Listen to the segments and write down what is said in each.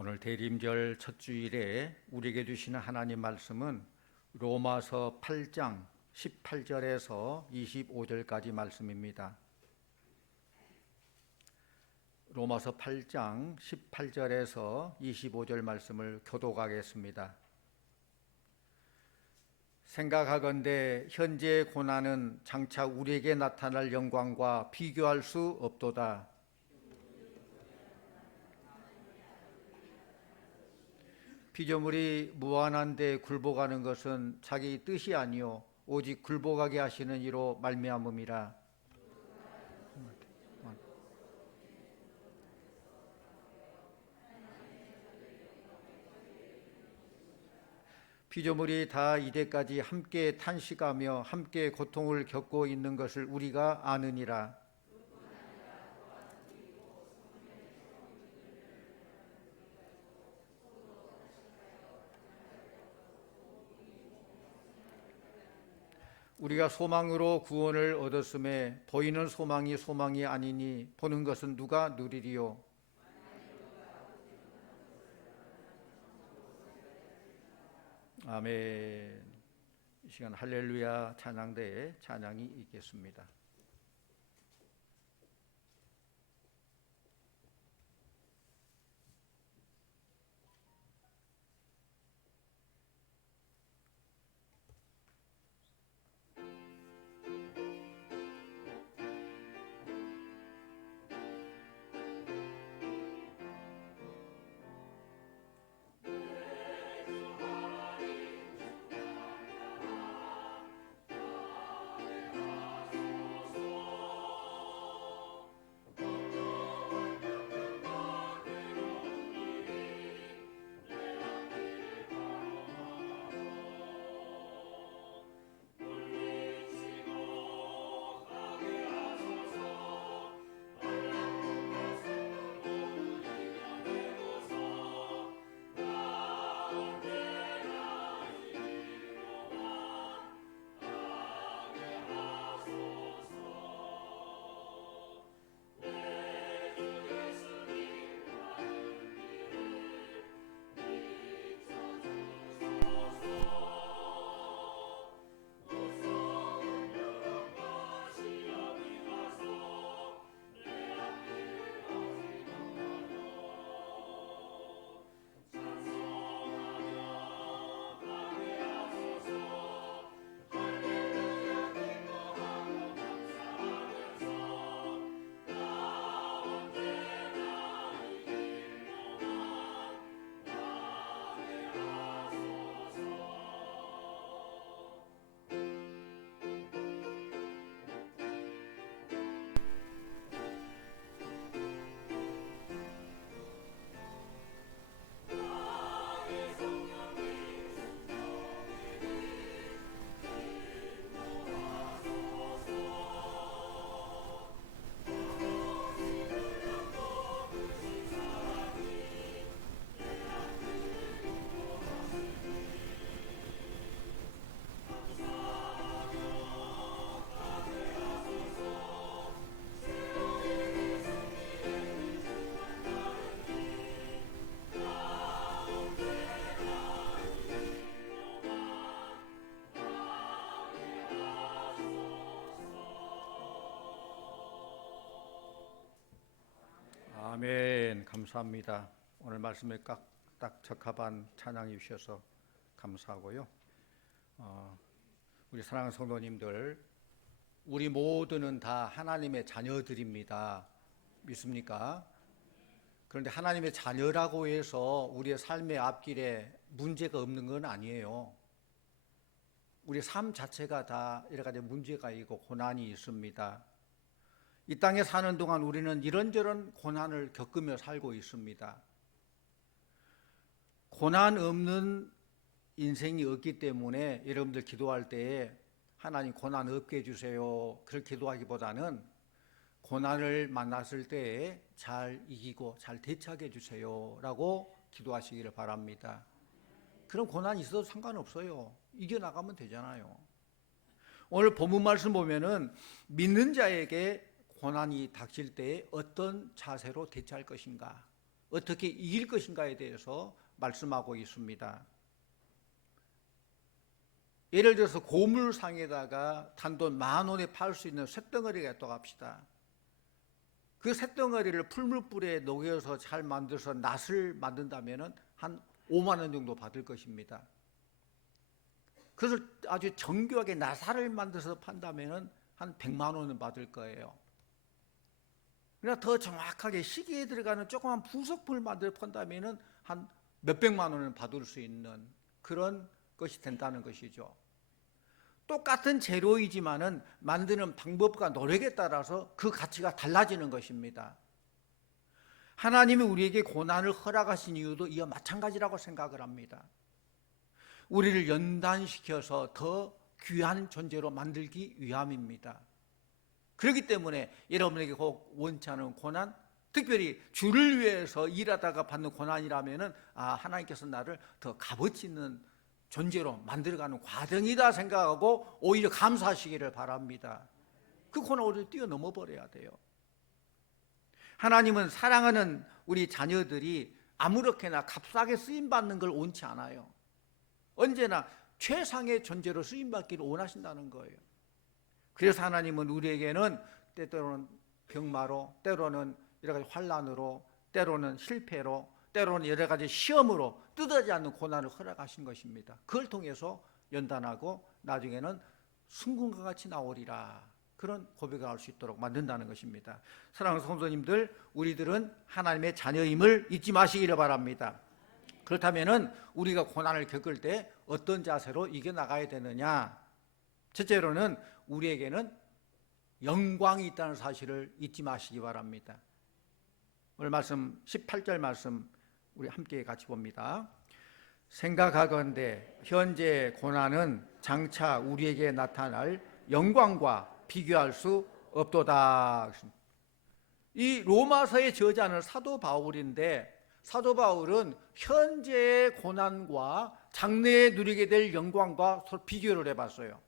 오늘 대림절 첫 주일에 우리에게 주시는 하나님 말씀은 로마서 8장 18절에서 25절까지 말씀입니다. 로마서 8장 18절에서 25절 말씀을 교독하겠습니다. 생각하건대 현재의 고난은 장차 우리에게 나타날 영광과 비교할 수 없도다. 피조물이 무한한데 굴복하는 것은 자기 뜻이 아니요 오직 굴복하게 하시는 이로 말미암음이라. 피조물이 다 이제까지 함께 탄식하며 함께 고통을 겪고 있는 것을 우리가 아느니라. 우리가 소망으로 구원을 얻었음에 보이는 소망이 소망이 아니니 보는 것은 누가 누리리요. 아멘. 이 시간 할렐루야 찬양대에 찬양이 있겠습니다. 아멘. 감사합니다. 오늘 말씀에 딱 적합한 찬양이 주셔서 감사하고요. 우리 사랑하는 성도님들, 우리 모두는 다 하나님의 자녀들입니다. 믿습니까? 그런데 하나님의 자녀라고 해서 우리의 삶의 앞길에 문제가 없는 건 아니에요. 우리 삶 자체가 다 여러 가지 문제가 있고 고난이 있습니다. 이 땅에 사는 동안 우리는 이런저런 고난을 겪으며 살고 있습니다. 고난 없는 인생이 없기 때문에 여러분들 기도할 때에 하나님 고난 없게 해주세요 그렇게 기도하기보다는 고난을 만났을 때에 잘 이기고 잘 대처하게 해주세요 라고 기도하시기를 바랍니다. 그럼 고난이 있어도 상관없어요. 이겨나가면 되잖아요. 오늘 본문 말씀 보면은 믿는 자에게 고난이 닥칠 때에 어떤 자세로 대처할 것인가, 어떻게 이길 것인가에 대해서 말씀하고 있습니다. 예를 들어서 고물상에다가 단돈 10,000원에 팔 수 있는 쇳덩어리가 있다고 합시다. 그 쇳덩어리를 풀물불에 녹여서 잘 만들어서 낫을 만든다면 한 5만 원 정도 받을 것입니다. 그래서 아주 정교하게 나사를 만들어서 판다면 한 100만 원은 받을 거예요. 그러나 더 정확하게 시계에 들어가는 조그만 부속품을 만들어 판다면 한 몇백만 원은 받을 수 있는 그런 것이 된다는 것이죠. 똑같은 재료이지만은 만드는 방법과 노력에 따라서 그 가치가 달라지는 것입니다. 하나님이 우리에게 고난을 허락하신 이유도 이와 마찬가지라고 생각을 합니다. 우리를 연단시켜서 더 귀한 존재로 만들기 위함입니다. 그렇기 때문에 여러분에게 꼭 원치 않은 고난, 특별히 주를 위해서 일하다가 받는 고난이라면은 하나님께서 나를 더 값어치 있는 존재로 만들어가는 과정이다 생각하고 오히려 감사하시기를 바랍니다. 그 고난을 뛰어넘어 버려야 돼요. 하나님은 사랑하는 우리 자녀들이 아무렇게나 값싸게 쓰임받는 걸 원치 않아요. 언제나 최상의 존재로 쓰임받기를 원하신다는 거예요. 그래서 하나님은 우리에게는 때로는 병마로, 때로는 여러 가지 환난으로, 때로는 실패로, 때로는 여러 가지 시험으로 뜯어지지 않는 고난을 허락하신 것입니다. 그걸 통해서 연단하고 나중에는 순금과 같이 나오리라, 그런 고백을 할 수 있도록 만든다는 것입니다. 사랑하는 성도님들, 우리들은 하나님의 자녀임을 잊지 마시기를 바랍니다. 그렇다면 우리가 고난을 겪을 때 어떤 자세로 이겨나가야 되느냐? 첫째로는 우리에게는 영광이 있다는 사실을 잊지 마시기 바랍니다. 오늘 말씀 18절 말씀 우리 함께 같이 봅니다. 생각하건대 현재 고난은 장차 우리에게 나타날 영광과 비교할 수 없도다. 이 로마서의 저자는 사도 바울인데, 사도 바울은 현재의 고난과 장래에 누리게 될 영광과 서로 비교를 해봤어요.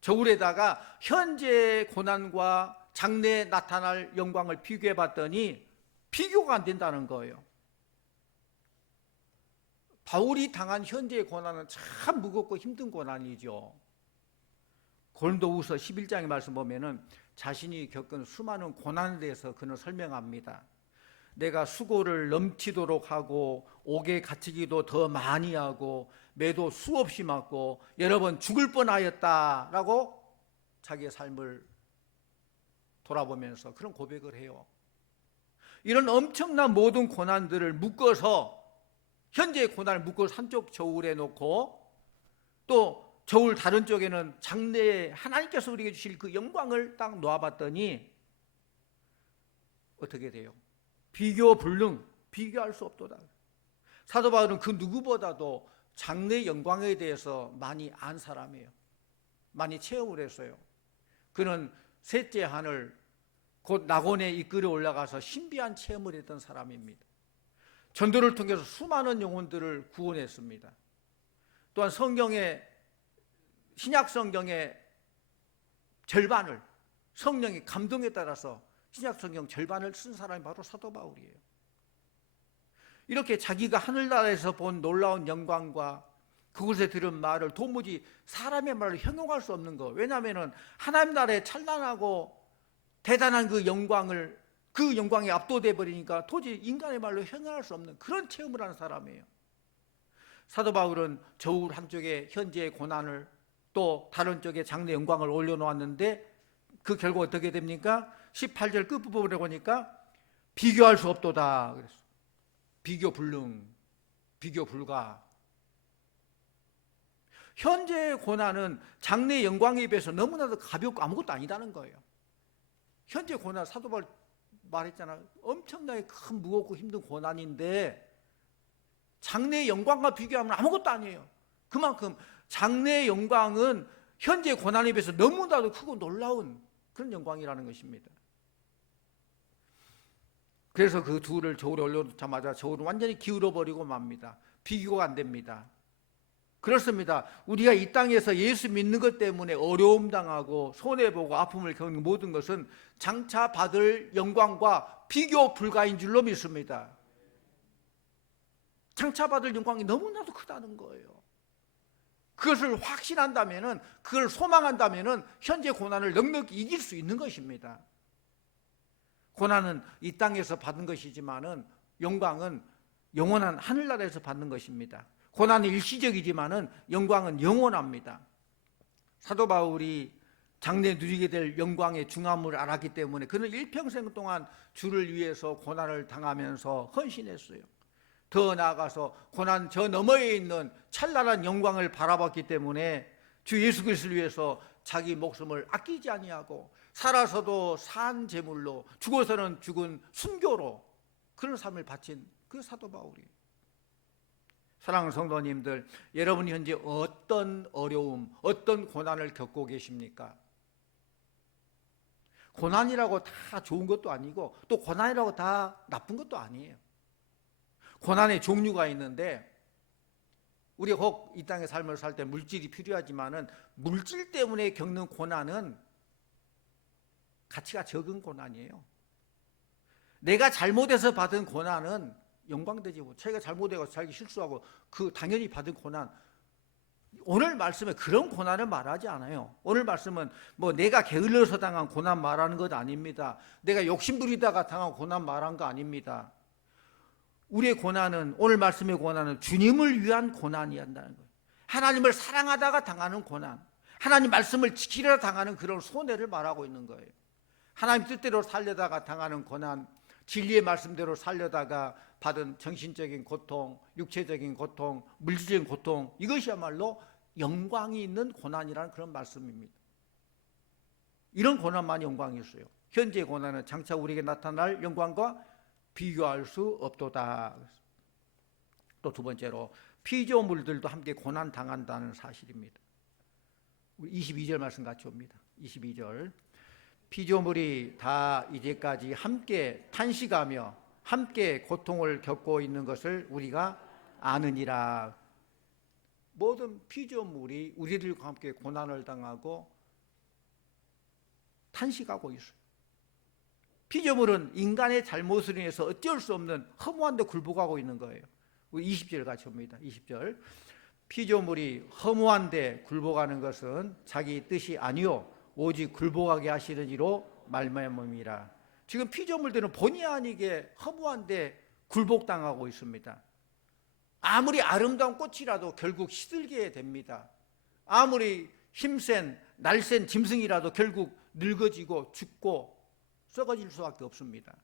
저울에다가 현재의 고난과 장래에 나타날 영광을 비교해봤더니 비교가 안 된다는 거예요. 바울이 당한 현재의 고난은 참 무겁고 힘든 고난이죠. 고린도후서 11장의 말씀 보면은 자신이 겪은 수많은 고난에 대해서 그는 설명합니다. 내가 수고를 넘치도록 하고 옥에 갇히기도 더 많이 하고 매도 수없이 맞고 여러 번 죽을 뻔하였다라고 자기의 삶을 돌아보면서 그런 고백을 해요. 이런 엄청난 모든 고난들을 묶어서, 현재의 고난을 묶어서 한쪽 저울에 놓고 또 저울 다른 쪽에는 장래에 하나님께서 우리에게 주실 그 영광을 딱 놓아봤더니 어떻게 돼요? 비교 불능, 비교할 수 없도다. 사도 바울은 그 누구보다도 장래 영광에 대해서 많이 안 사람이에요. 많이 체험을 했어요. 그는 셋째 하늘, 곧 낙원에 이끌어 올라가서 신비한 체험을 했던 사람입니다. 전도를 통해서 수많은 영혼들을 구원했습니다. 또한 신약 성경의 절반을 성령의 감동에 따라서 신약 성경 절반을 쓴 사람이 바로 사도 바울이에요. 이렇게 자기가 하늘나라에서 본 놀라운 영광과 그곳에 들은 말을 도무지 사람의 말로 형용할 수 없는 거. 왜냐하면 하나님 나라의 찬란하고 대단한 그 영광에 압도돼 버리니까 도저히 인간의 말로 형용할 수 없는 그런 체험을 하는 사람이에요. 사도 바울은 저울 한쪽에 현재의 고난을, 또 다른 쪽에 장래 영광을 올려놓았는데 그 결과 어떻게 됩니까? 18절 끝부분에 보니까 비교할 수 없도다 그랬어. 비교 불능, 비교 불가. 현재의 고난은 장래 영광에 비해서 너무나도 가볍고 아무것도 아니다는 거예요. 현재 고난, 사도 바울 말했잖아. 엄청나게 큰 무겁고 힘든 고난인데 장래 영광과 비교하면 아무것도 아니에요. 그만큼 장래 영광은 현재 고난에 비해서 너무나도 크고 놀라운 그런 영광이라는 것입니다. 그래서 그 둘을 저울에 올려놓자마자 저울은 완전히 기울어버리고 맙니다. 비교가 안 됩니다. 그렇습니다. 우리가 이 땅에서 예수 믿는 것 때문에 어려움 당하고 손해보고 아픔을 겪는 모든 것은 장차 받을 영광과 비교 불가인 줄로 믿습니다. 장차 받을 영광이 너무나도 크다는 거예요. 그것을 확신한다면은, 그걸 소망한다면은 현재 고난을 넉넉히 이길 수 있는 것입니다. 고난은 이 땅에서 받은 것이지만은 영광은 영원한 하늘나라에서 받는 것입니다. 고난은 일시적이지만은 영광은 영원합니다. 사도 바울이 장래 누리게 될 영광의 중함을 알았기 때문에 그는 일평생 동안 주를 위해서 고난을 당하면서 헌신했어요. 더 나아가서 고난 저 너머에 있는 찬란한 영광을 바라봤기 때문에 주 예수 그리스도를 위해서 자기 목숨을 아끼지 아니하고 살아서도 산 제물로, 죽어서는 죽은 순교로 그런 삶을 바친 그 사도 바울이에요. 사랑하는 성도님들, 여러분이 현재 어떤 어려움, 어떤 고난을 겪고 계십니까? 고난이라고 다 좋은 것도 아니고 또 고난이라고 다 나쁜 것도 아니에요. 고난의 종류가 있는데, 우리가 혹 이 땅의 삶을 살 때 물질이 필요하지만은 물질 때문에 겪는 고난은 가치가 적은 고난이에요. 내가 잘못해서 받은 고난은 영광되지 못해. 자기가 잘못해서 자기 실수하고 그 당연히 받은 고난, 오늘 말씀에 그런 고난을 말하지 않아요. 오늘 말씀은 뭐 내가 게을러서 당한 고난 말하는 것 아닙니다. 내가 욕심부리다가 당한 고난 말한 거 아닙니다. 우리의 고난은, 오늘 말씀의 고난은 주님을 위한 고난이었다는 거예요. 하나님을 사랑하다가 당하는 고난, 하나님 말씀을 지키려 당하는 그런 손해를 말하고 있는 거예요. 하나님 뜻대로 살려다가 당하는 고난, 진리의 말씀대로 살려다가 받은 정신적인 고통, 육체적인 고통, 물질적인 고통, 이것이야말로 영광이 있는 고난이라는 그런 말씀입니다. 이런 고난만이 영광이 있어요. 현재의 고난은 장차 우리에게 나타날 영광과 비교할 수 없도다. 또 두 번째로 피조물들도 함께 고난 당한다는 사실입니다. 우리 22절 말씀 같이 옵니다. 22절. 피조물이 다 이제까지 함께 탄식하며 함께 고통을 겪고 있는 것을 우리가 아느니라. 모든 피조물이 우리들과 함께 고난을 당하고 탄식하고 있어요. 피조물은 인간의 잘못으로 인해서 어쩔 수 없는 허무한 데 굴복하고 있는 거예요. 우리 20절 같이 봅니다. 20절. 피조물이 허무한 데 굴복하는 것은 자기 뜻이 아니요 오직 굴복하게 하시는 이로 말미암음이라. 지금 피조물들은 본의 아니게 허무한 데 굴복당하고 있습니다. 아무리 아름다운 꽃이라도 결국 시들게 됩니다. 아무리 힘센 날쌘 짐승이라도 결국 늙어지고 죽고 썩어질 수밖에 없습니다.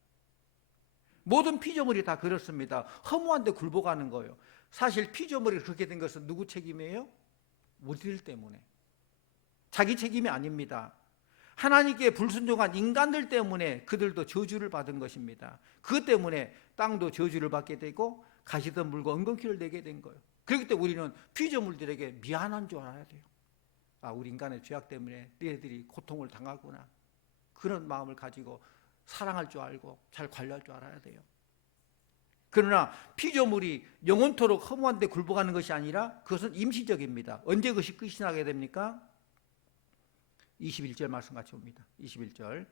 모든 피조물이 다 그렇습니다. 허무한 데 굴복하는 거예요. 사실 피조물이 그렇게 된 것은 누구 책임이에요? 우리들 때문에. 자기 책임이 아닙니다. 하나님께 불순종한 인간들 때문에 그들도 저주를 받은 것입니다. 그것 때문에 땅도 저주를 받게 되고 가시던 물과 엉겅퀴를 내게 된 거예요. 그렇기 때문에 우리는 피조물들에게 미안한 줄 알아야 돼요. 아, 우리 인간의 죄악 때문에 너희들이 고통을 당하구나. 그런 마음을 가지고 사랑할 줄 알고 잘 관리할 줄 알아야 돼요. 그러나 피조물이 영원토록 허무한 데 굴복하는 것이 아니라 그것은 임시적입니다. 언제 그것이 끝이 나게 됩니까? 21절 말씀 같이 봅니다. 21절.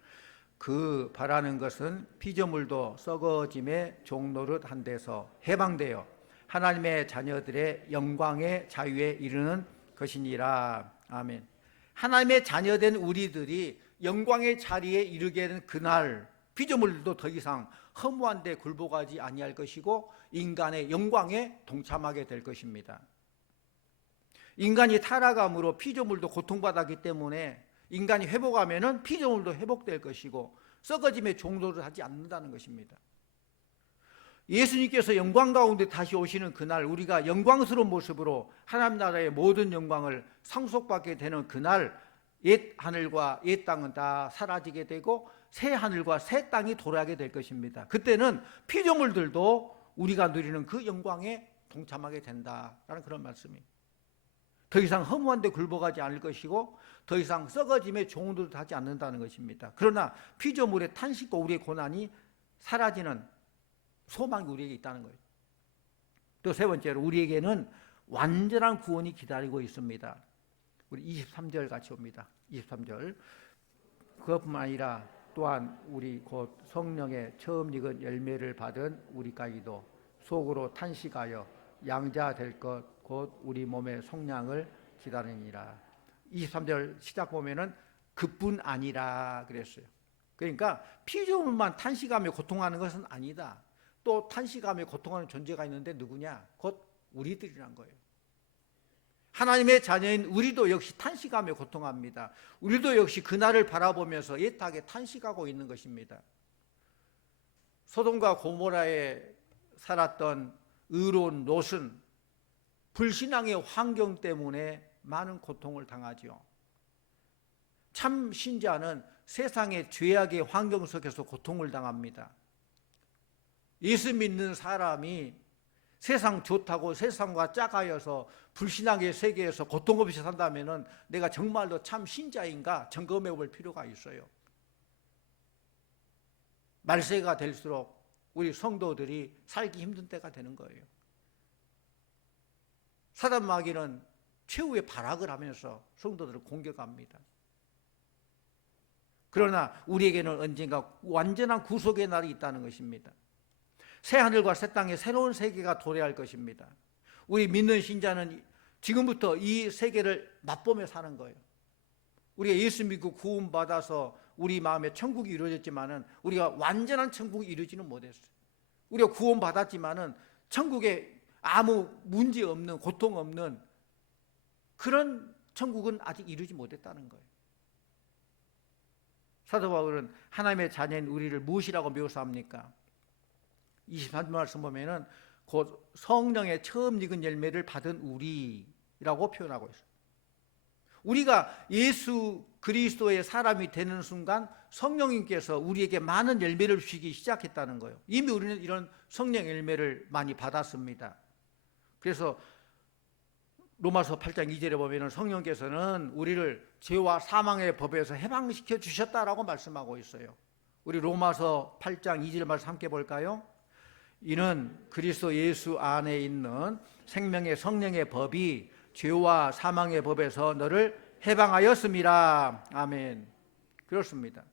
그 바라는 것은 피조물도 썩어짐의 종노릇 한 데서 해방되어 하나님의 자녀들의 영광의 자유에 이르는 것이니라. 아멘. 하나님의 자녀된 우리들이 영광의 자리에 이르게 되는 그날, 피조물들도 더 이상 허무한 데 굴복하지 아니할 것이고 인간의 영광에 동참하게 될 것입니다. 인간이 타락함으로 피조물도 고통받았기 때문에 인간이 회복하면은 피조물도 회복될 것이고 썩어짐의 종로를 하지 않는다는 것입니다. 예수님께서 영광 가운데 다시 오시는 그날, 우리가 영광스러운 모습으로 하나님 나라의 모든 영광을 상속받게 되는 그날, 옛 하늘과 옛 땅은 다 사라지게 되고 새 하늘과 새 땅이 돌아가게 될 것입니다. 그때는 피조물들도 우리가 누리는 그 영광에 동참하게 된다라는 그런 말씀이에요. 더 이상 허무한 데 굴복하지 않을 것이고 더 이상 썩어짐의 종으로 하지 않는다는 것입니다. 그러나 피조물의 탄식과 우리의 고난이 사라지는 소망이 우리에게 있다는 거예요. 또 세 번째로 우리에게는 완전한 구원이 기다리고 있습니다. 우리 23절 같이 옵니다. 23절. 그것뿐만 아니라 또한 우리 곧 성령의 처음 익은 열매를 받은 우리까지도 속으로 탄식하여 양자 될 것 곧 우리 몸의 속량을 기다리니라. 23절 시작 보면은 그뿐 아니라 그랬어요. 그러니까 피조물만 탄식하며 고통하는 것은 아니다. 또 탄식하며 고통하는 존재가 있는데 누구냐? 곧 우리들이란 거예요. 하나님의 자녀인 우리도 역시 탄식하며 고통합니다. 우리도 역시 그날을 바라보면서 애타게 탄식하고 있는 것입니다. 소돔과 고모라에 살았던 의로운 롯은 불신앙의 환경 때문에 많은 고통을 당하지요. 참 신자는 세상의 죄악의 환경 속에서 고통을 당합니다. 예수 믿는 사람이 세상 좋다고 세상과 짝하여서 불신앙의 세계에서 고통 없이 산다면 내가 정말로 참 신자인가 점검해 볼 필요가 있어요. 말세가 될수록 우리 성도들이 살기 힘든 때가 되는 거예요. 사단 마귀는 최후의 발악을 하면서 성도들을 공격합니다. 그러나 우리에게는 언젠가 완전한 구속의 날이 있다는 것입니다. 새 하늘과 새 땅의 새로운 세계가 도래할 것입니다. 우리 믿는 신자는 지금부터 이 세계를 맛보며 사는 거예요. 우리가 예수 믿고 구원받아서 우리 마음에 천국이 이루어졌지만은 우리가 완전한 천국이 이루지는 못했어요. 우리가 구원받았지만은 천국에 아무 문제 없는, 고통 없는 그런 천국은 아직 이루지 못했다는 거예요. 사도 바울은 하나님의 자녀인 우리를 무엇이라고 묘사합니까? 23절 말씀 보면은 곧 성령의 처음 익은 열매를 받은 우리라고 표현하고 있어요. 우리가 예수 그리스도의 사람이 되는 순간 성령님께서 우리에게 많은 열매를 주시기 시작했다는 거예요. 이미 우리는 이런 성령 열매를 많이 받았습니다. 그래서 로마서 8장 2절에 보면 성령께서는 우리를 죄와 사망의 법에서 해방시켜 주셨다라고 말씀하고 있어요. 우리 로마서 8장 2절 말씀 함께 볼까요? 이는 그리스도 예수 안에 있는 생명의 성령의 법이 죄와 사망의 법에서 너를 해방하였습니다. 아멘. 그렇습니다.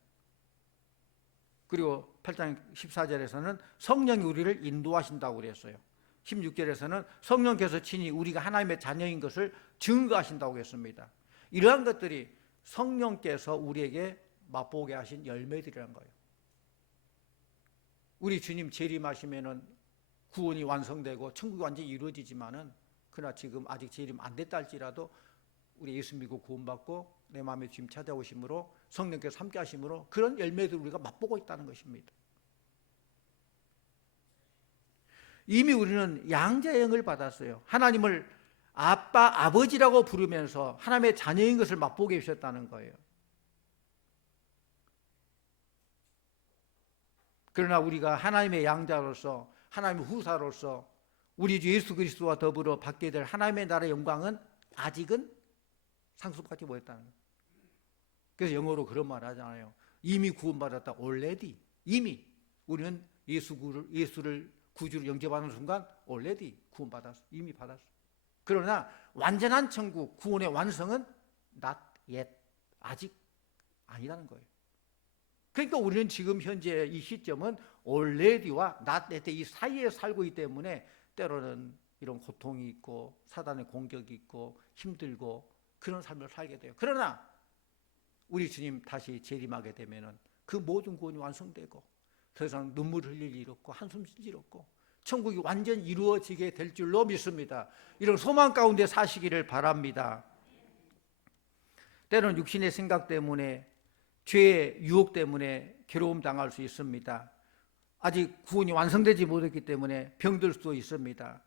그리고 8장 14절에서는 성령이 우리를 인도하신다고 그랬어요. 16절에서는 성령께서 친히 우리가 하나님의 자녀인 것을 증거하신다고 했습니다. 이러한 것들이 성령께서 우리에게 맛보게 하신 열매들이라는 거예요. 우리 주님 재림하시면은 구원이 완성되고 천국이 완전히 이루어지지만은 그러나 지금 아직 재림 안 됐다 할지라도 우리 예수 믿고 구원받고 내 마음에 주님 찾아오심으로 성령께서 함께 하심으로 그런 열매들 우리가 맛보고 있다는 것입니다. 이미 우리는 양자형을 받았어요. 하나님을 아빠, 아버지라고 부르면서 하나님의 자녀인 것을 맛보게 해주셨다는 거예요. 그러나 우리가 하나님의 양자로서 하나님의 후사로서 우리 주 예수 그리스도와 더불어 받게 될 하나님의 나라의 영광은 아직은 상속받지 못했다는 거예요. 그래서 영어로 그런 말 하잖아요. 이미 구원받았다. already. 이미 우리는 예수를 구주로 영접하는 순간 already 구원받았어. 이미 받았어. 그러나 완전한 천국 구원의 완성은 not yet. 아직 아니라는 거예요. 그러니까 우리는 지금 현재 이 시점은 already와 not yet 이 사이에 살고 있기 때문에 때로는 이런 고통이 있고 사단의 공격이 있고 힘들고 그런 삶을 살게 돼요. 그러나 우리 주님 다시 재림하게 되면은 그 모든 구원이 완성되고 더 이상 눈물 흘릴 일 없고 한숨 쉴 일 없고 천국이 완전히 이루어지게 될 줄로 믿습니다. 이런 소망 가운데 사시기를 바랍니다. 때로는 육신의 생각 때문에 죄의 유혹 때문에 괴로움 당할 수 있습니다. 아직 구원이 완성되지 못했기 때문에 병들 수도 있습니다.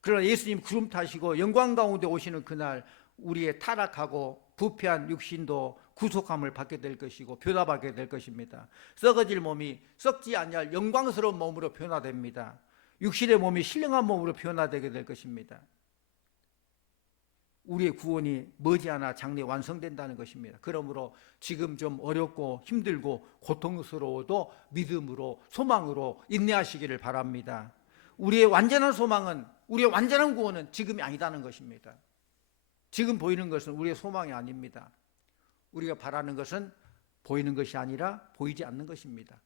그러나 예수님 구름 타시고 영광 가운데 오시는 그날 우리의 타락하고 부패한 육신도 구속함을 받게 될 것이고 변화받게 될 것입니다. 썩어질 몸이 썩지 아니할 영광스러운 몸으로 변화됩니다. 육신의 몸이 신령한 몸으로 변화되게 될 것입니다. 우리의 구원이 머지않아 장래에 완성된다는 것입니다. 그러므로 지금 좀 어렵고 힘들고 고통스러워도 믿음으로 소망으로 인내하시기를 바랍니다. 우리의 완전한 소망은 우리의 완전한 구원은 지금이 아니다는 것입니다. 지금 보이는 것은 우리의 소망이 아닙니다. 우리가 바라는 것은 보이는 것이 아니라 보이지 않는 것입니다.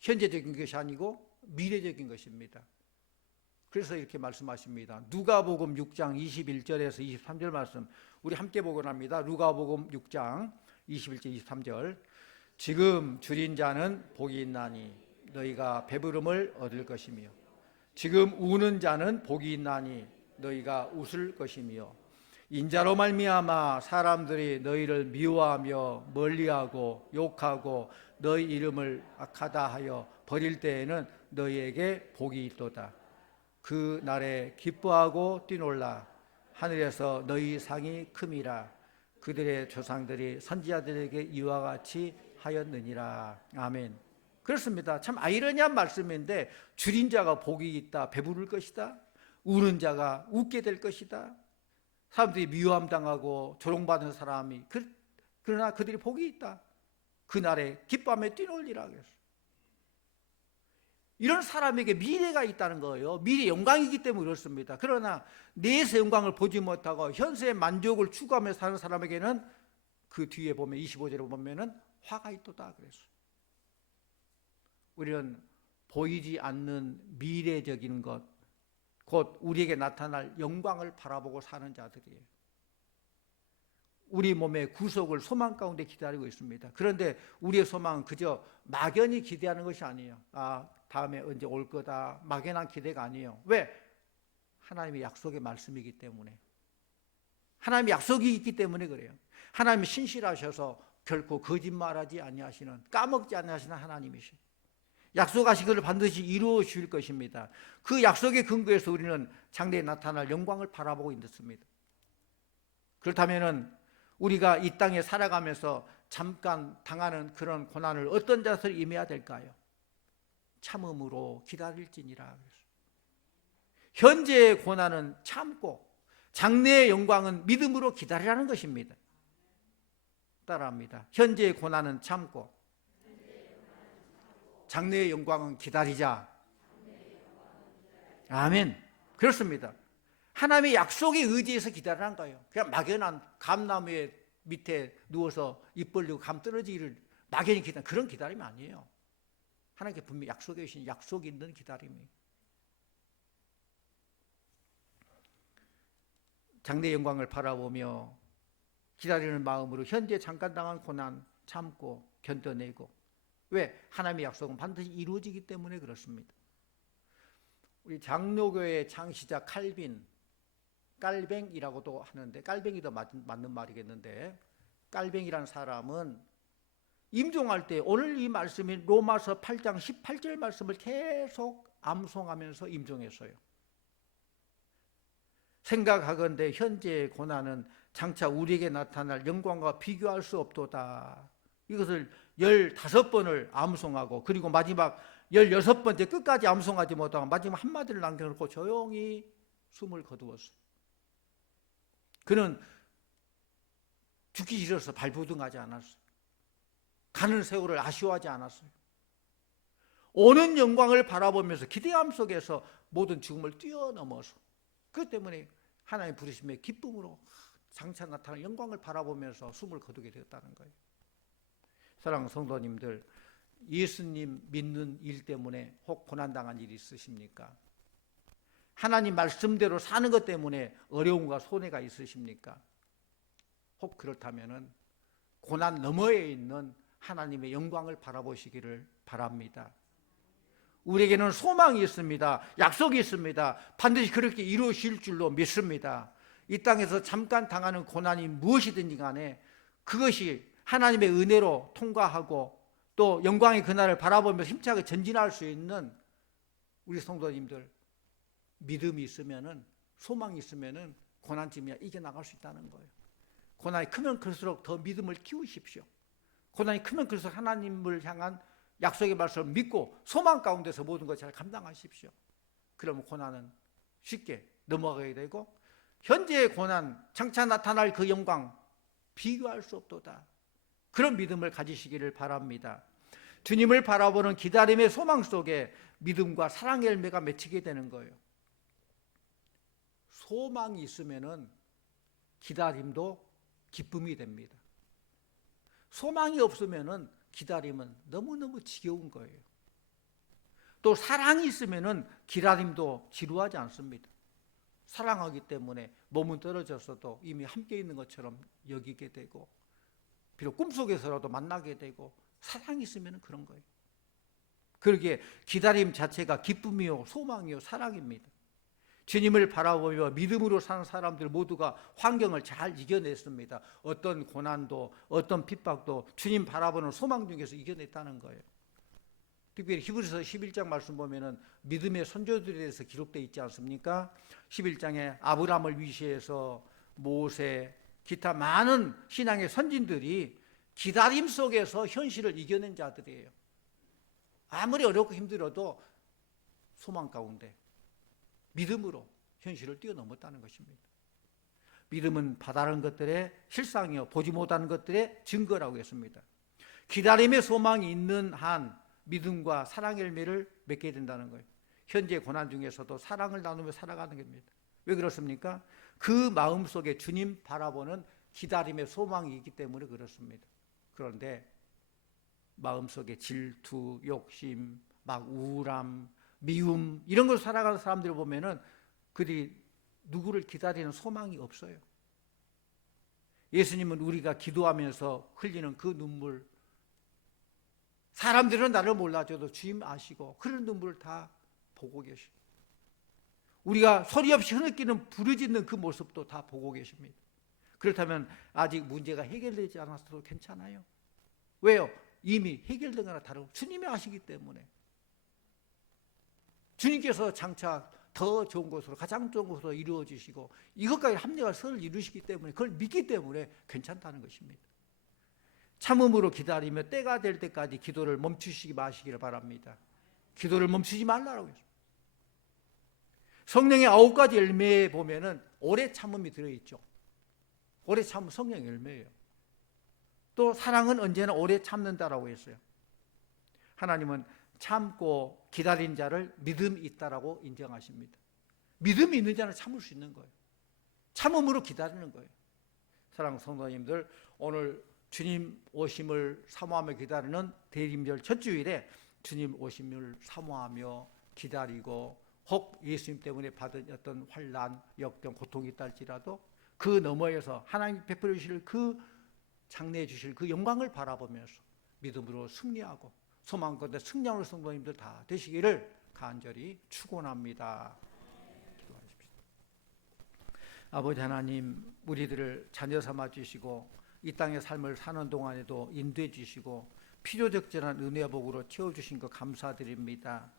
현재적인 것이 아니고 미래적인 것입니다. 그래서 이렇게 말씀하십니다. 누가복음 6장 21절에서 23절 말씀 우리 함께 보고 합니다. 누가복음 6장 21절 23절. 지금 줄인 자는 복이 있나니 너희가 배부름을 얻을 것이며 지금 우는 자는 복이 있나니 너희가 웃을 것이며 인자로 말미암아 사람들이 너희를 미워하며 멀리하고 욕하고 너희 이름을 악하다 하여 버릴 때에는 너희에게 복이 있도다. 그 날에 기뻐하고 뛰놀라. 하늘에서 너희 상이 큼이라. 그들의 조상들이 선지자들에게 이와 같이 하였느니라. 아멘. 그렇습니다. 참 아이러니한 말씀인데 줄인 자가 복이 있다. 배부를 것이다. 우는 자가 웃게 될 것이다. 사람들이 미워함 당하고 조롱받는 사람이 그러나 그들이 복이 있다. 그날에 기뻐하며 뛰놀리라 그랬어요. 이런 사람에게 미래가 있다는 거예요. 미래 영광이기 때문에 그렇습니다. 그러나 내세 영광을 보지 못하고 현세의 만족을 추구하며 사는 사람에게는 그 뒤에 보면 25절에 보면은 화가 있도다 그랬어요. 우리는 보이지 않는 미래적인 것, 곧 우리에게 나타날 영광을 바라보고 사는 자들이에요. 우리 몸의 구속을 소망 가운데 기다리고 있습니다. 그런데 우리의 소망은 그저 막연히 기대하는 것이 아니에요. 다음에 언제 올 거다 막연한 기대가 아니에요. 왜? 하나님의 약속의 말씀이기 때문에. 하나님의 약속이 있기 때문에 그래요. 하나님이 신실하셔서 결코 거짓말하지 아니하시는, 까먹지 아니하시는 하나님이시죠. 약속하신 것을 반드시 이루어 주실 것입니다. 그 약속의 근거에서 우리는 장래에 나타날 영광을 바라보고 있습니다. 그렇다면 우리가 이 땅에 살아가면서 잠깐 당하는 그런 고난을 어떤 자세로 임해야 될까요? 참음으로 기다릴지니라. 현재의 고난은 참고 장래의 영광은 믿음으로 기다리라는 것입니다. 따라합니다. 현재의 고난은 참고 장래의 영광은 기다리자. 아멘. 그렇습니다. 하나님의 약속에 의지해서 기다리라는 거예요. 그냥 막연한 감나무의 밑에 누워서 입 벌리고 감 떨어지기를 막연히 기다리는 그런 기다림이 아니에요. 하나님께 분명히 약속해 주신 약속이 있는 기다림이에요. 장래의 영광을 바라보며 기다리는 마음으로 현재 잠깐 당한 고난 참고 견뎌내고. 왜? 하나님의 약속은 반드시 이루어지기 때문에 그렇습니다. 우리 장로교의 창시자 깔뱅이라고도 하는데 깔뱅이도 맞는 말이겠는데 깔뱅이라는 사람은 임종할 때 오늘 이 말씀인 로마서 8장 18절 말씀을 계속 암송하면서 임종했어요. 생각하건대 현재의 고난은 장차 우리에게 나타날 영광과 비교할 수 없도다. 이것을 15번을 암송하고 그리고 마지막 16번째 끝까지 암송하지 못하고 마지막 한마디를 남겨놓고 조용히 숨을 거두었어요. 그는 죽기 싫어서 발부둥하지 않았어요. 가는 세월을 아쉬워하지 않았어요. 오는 영광을 바라보면서 기대감 속에서 모든 죽음을 뛰어넘어서 그것 때문에 하나님 부르심의 기쁨으로 장차 나타날 영광을 바라보면서 숨을 거두게 되었다는 거예요. 사랑하는 성도님들, 예수님 믿는 일 때문에 혹 고난당한 일이 있으십니까? 하나님 말씀대로 사는 것 때문에 어려움과 손해가 있으십니까? 혹 그렇다면 고난 너머에 있는 하나님의 영광을 바라보시기를 바랍니다. 우리에게는 소망이 있습니다. 약속이 있습니다. 반드시 그렇게 이루어질 줄로 믿습니다. 이 땅에서 잠깐 당하는 고난이 무엇이든지 간에 그것이 하나님의 은혜로 통과하고 또 영광의 그날을 바라보며 힘차게 전진할 수 있는 우리 성도님들, 믿음이 있으면은, 소망이 있으면은 고난쯤이야 이겨나갈 수 있다는 거예요. 고난이 크면 클수록 더 믿음을 키우십시오. 고난이 크면 클수록 하나님을 향한 약속의 말씀을 믿고 소망 가운데서 모든 걸 잘 감당하십시오. 그러면 고난은 쉽게 넘어가게 되고 현재의 고난, 장차 나타날 그 영광 비교할 수 없도다. 그런 믿음을 가지시기를 바랍니다. 주님을 바라보는 기다림의 소망 속에 믿음과 사랑의 열매가 맺히게 되는 거예요. 소망이 있으면은 기다림도 기쁨이 됩니다. 소망이 없으면은 기다림은 너무너무 지겨운 거예요. 또 사랑이 있으면은 기다림도 지루하지 않습니다. 사랑하기 때문에 몸은 떨어졌어도 이미 함께 있는 것처럼 여기게 되고, 비록 꿈속에서라도 만나게 되고, 사랑이 있으면 그런 거예요. 그러기에 기다림 자체가 기쁨이요 소망이요 사랑입니다. 주님을 바라보며 믿음으로 사는 사람들 모두가 환경을 잘 이겨냈습니다. 어떤 고난도 어떤 핍박도 주님 바라보는 소망 중에서 이겨냈다는 거예요. 특별히 히브리서 11장 말씀 보면은 믿음의 선조들에 대해서 기록되어 있지 않습니까? 11장에 아브라함을 위시해서 모세, 기타 많은 신앙의 선진들이 기다림 속에서 현실을 이겨낸 자들이에요. 아무리 어렵고 힘들어도 소망 가운데 믿음으로 현실을 뛰어넘었다는 것입니다. 믿음은 바다른 것들의 실상이요 보지 못하는 것들의 증거라고 했습니다. 기다림의 소망이 있는 한 믿음과 사랑의 열매를 맺게 된다는 거예요. 현재 고난 중에서도 사랑을 나누며 살아가는 겁니다. 왜 그렇습니까? 그 마음속에 주님 바라보는 기다림의 소망이 있기 때문에 그렇습니다. 그런데 마음속에 질투, 욕심, 막 우울함, 미움 이런 걸 살아가는 사람들을 보면은 그들이 누구를 기다리는 소망이 없어요. 예수님은 우리가 기도하면서 흘리는 그 눈물, 사람들은 나를 몰라줘도 주님 아시고 그런 눈물을 다 보고 계십니다. 우리가 소리 없이 흐느끼는 부르짖는 그 모습도 다 보고 계십니다. 그렇다면 아직 문제가 해결되지 않았어도 괜찮아요. 왜요? 이미 해결된 거나 다르고 주님이 아시기 때문에. 주님께서 장차 더 좋은 곳으로, 가장 좋은 곳으로 이루어 주시고 이것까지 합리화 선을 이루시기 때문에, 그걸 믿기 때문에 괜찮다는 것입니다. 참음으로 기다리며 때가 될 때까지 기도를 멈추시기 마시기를 바랍니다. 기도를 멈추지 말라고 했습니다. 성령의 9가지 열매에 보면은 오래 참음이 들어있죠. 오래 참음 성령의 열매예요. 또 사랑은 언제나 오래 참는다라고 했어요. 하나님은 참고 기다린 자를 믿음이 있다라고 인정하십니다. 믿음이 있는 자는 참을 수 있는 거예요. 참음으로 기다리는 거예요. 사랑하는 성도님들, 오늘 주님 오심을 사모하며 기다리는 대림절 첫 주일에 주님 오심을 사모하며 기다리고, 혹 예수님 때문에 받은 어떤 환난, 역병, 고통이 있다 할지라도 그 너머에서 하나님 베풀어 주실 그 장래해 주실 그 영광을 바라보면서 믿음으로 승리하고 소망 가운데 승리하는 성도님들 다 되시기를 간절히 축원합니다. 기도하십시오. 아버지 하나님, 우리들을 자녀 삼아 주시고 이 땅의 삶을 사는 동안에도 인도해 주시고 필요적절한 은혜와 복으로 채워주신 것 감사드립니다.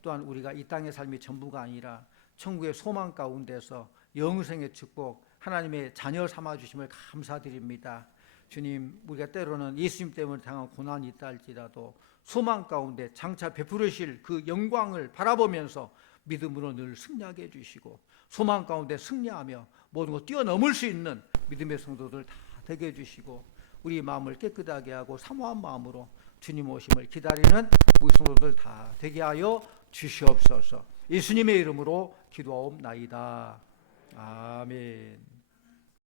또한 우리가 이 땅의 삶이 전부가 아니라 천국의 소망 가운데서 영생의 축복, 하나님의 자녀 삼아 주심을 감사드립니다. 주님, 우리가 때로는 예수님 때문에 당한 고난이 있다 할지라도 소망 가운데 장차 베푸르실 그 영광을 바라보면서 믿음으로 늘 승리하게 해주시고 소망 가운데 승리하며 모든 것 뛰어넘을 수 있는 믿음의 성도들 다 되게 해주시고 우리 마음을 깨끗하게 하고 사모한 마음으로 주님 오심을 기다리는 우리 성도들 다 되게 하여 주시옵소서. 예수님의 이름으로 기도하옵나이다. 아멘.